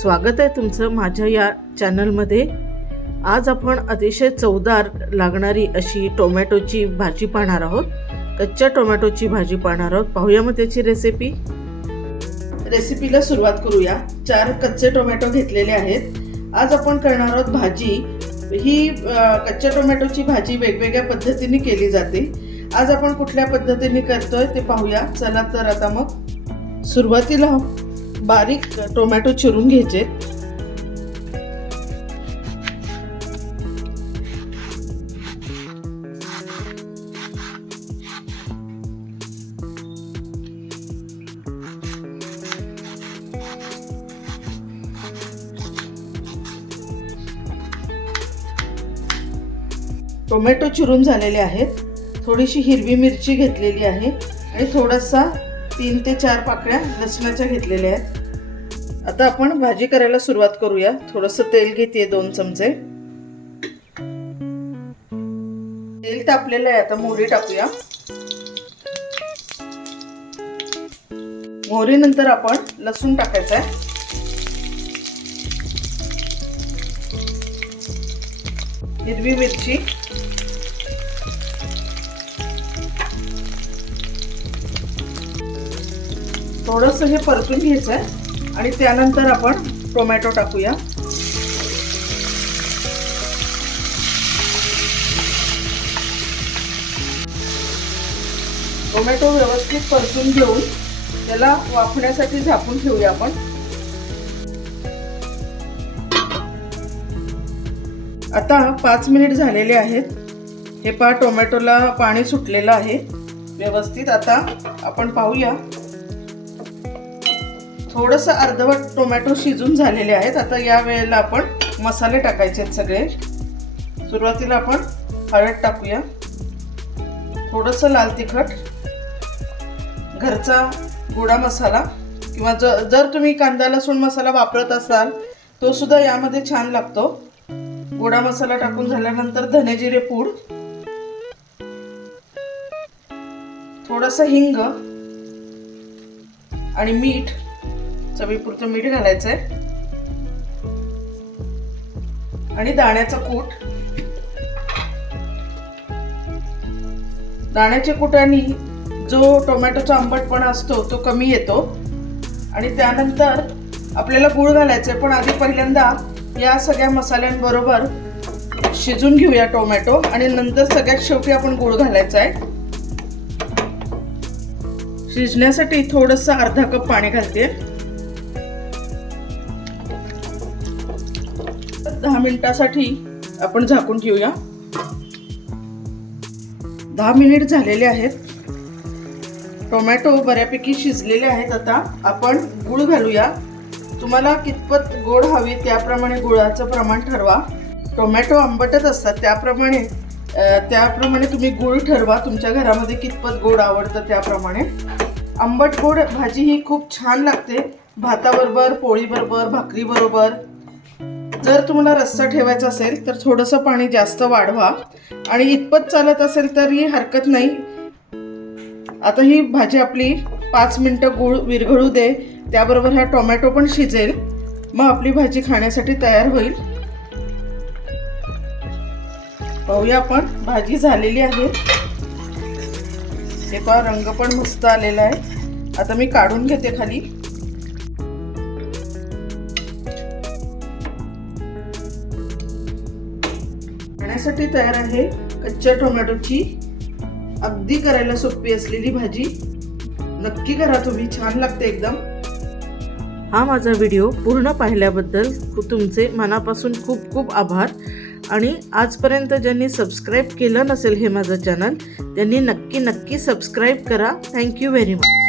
स्वागत आहे तुमचं माझ्या या चॅनलमध्ये आज आपण अतिशय चवदार लागणारी अशी टोमॅटोची भाजी पाहणार आहोत. कच्च्या टोमॅटोची भाजी पाहणार आहोत. पाहूया मग त्याची रेसिपी रेसिपीला सुरुवात करूया. चार कच्चे टोमॅटो घेतलेले आहेत. आज आपण करणार आहोत भाजी. ही कच्च्या टोमॅटोची भाजी वेगवेगळ्या पद्धतीने केली जाते. आज आपण कुठल्या पद्धतीने करतोय ते पाहूया. चला तर आता मग सुरुवातीला बारीक टोमॅटो चिरून घ्यायचे. टोमॅटो चिरून झालेले आहेत. थोडीशी हिरवी मिरची घेतलेली आहे आणि थोडासा तीन ते चार पाकळ्या लसणाच्या घेतलेल्या आहेत. आता आपण भाजी करायला सुरुवात करूया. थोडंसं तेल घेते दोन चमचे. तेल तापलेलं आहे. आता मोहरी टाकूया. मोहरी नंतर आपण लसूण टाकायचं आहे. हिरवी मिरची. थोडंसं हे परतून घ्यायचं आहे आणि त्यानंतर आपण टोमॅटो टाकूया. टोमॅटो व्यवस्थित परतून घेऊन त्याला वाफण्यासाठी झाकून ठेवूया आपण. आता पाच मिनिट झालेले आहेत. हे पहा टोमॅटोला पाणी सुटलेलं आहे. व्यवस्थित आता आपण पाहूया. थोडंसं अर्धवट टोमॅटो शिजून झालेले आहेत. आता या वेळेला आपण मसाले टाकायचे आहेत सगळे. सुरुवातीला आपण हळद टाकूया. थोडंसं लाल तिखट घरचा गोडा मसाला किंवा ज जर तुम्ही कांदा लसूण मसाला वापरत असाल तो सुद्धा यामध्ये छान लागतो. गोडा मसाला टाकून झाल्यानंतर धने जिरे पूड थोडंसं हिंग आणि मीठ चवीपुरतं मीठ घालायचं आहे आणि दाण्याचं कूट. दाण्याच्या कुटाने जो टोमॅटोचा आंबटपणा असतो तो कमी येतो. आणि त्यानंतर आपल्याला गूळ घालायचं आहे पण आधी पहिल्यांदा या सगळ्या मसाल्यांबरोबर शिजून घेऊया टोमॅटो आणि नंतर सगळ्यात शेवटी आपण गूळ घालायचा आहे शिजण्यासाठी थोडंसं अर्धा कप पाणी घालते दहा मिनिटासाठी आपण झाकून ठेवूया. दहा मिनिट झालेले आहेत. टोमॅटो बऱ्यापैकी शिजलेले आहेत आता. आपण गूळ घालूया. तुम्हाला कितपत गोड हवी त्याप्रमाणे गुळाचं प्रमाण ठरवा. टोमॅटो आंबटच असतात त्याप्रमाणे त्याप्रमाणे तुम्ही गूळ ठरवा. तुमच्या घरामध्ये कितपत गोड आवडतं त्याप्रमाणे. आंबट गोड भाजी ही खूप छान लागते. भाताबरोबर पोळीबरोबर भाकरीबरोबर. जर तुम्हाला रस्सा ठेवायचा असेल तर थोडंसं पाणी जास्त वाढवा. आणि इतपत चालत असेल तरी हरकत नाही. आता ही भाजी आपली पाच मिनटं गूळ विरघळू दे. त्याबरोबर हा टोमॅटो पण शिजेल. मग आपली भाजी खाण्यासाठी तयार होईल. पाहूया आपण भाजी झालेली आहे. हे पहा रंग पण मस्त आलेला आहे. आता मी काढून घेते खाली. खाण्यासाठी तयार आहे कच्च्या टोमॅटोची. अगदी करायला सोपी असलेली भाजी. नक्की करा तुम्ही छान लागते एकदम. हा माझा व्हिडिओ पूर्ण पाहिल्याबद्दल तुमचे मनापासून खूप खूप आभार. आणि आजपर्यंत ज्यांनी सबस्क्राईब केलं नसेल हे माझं चॅनल त्यांनी नक्की नक्की सबस्क्राईब करा. Thank you very much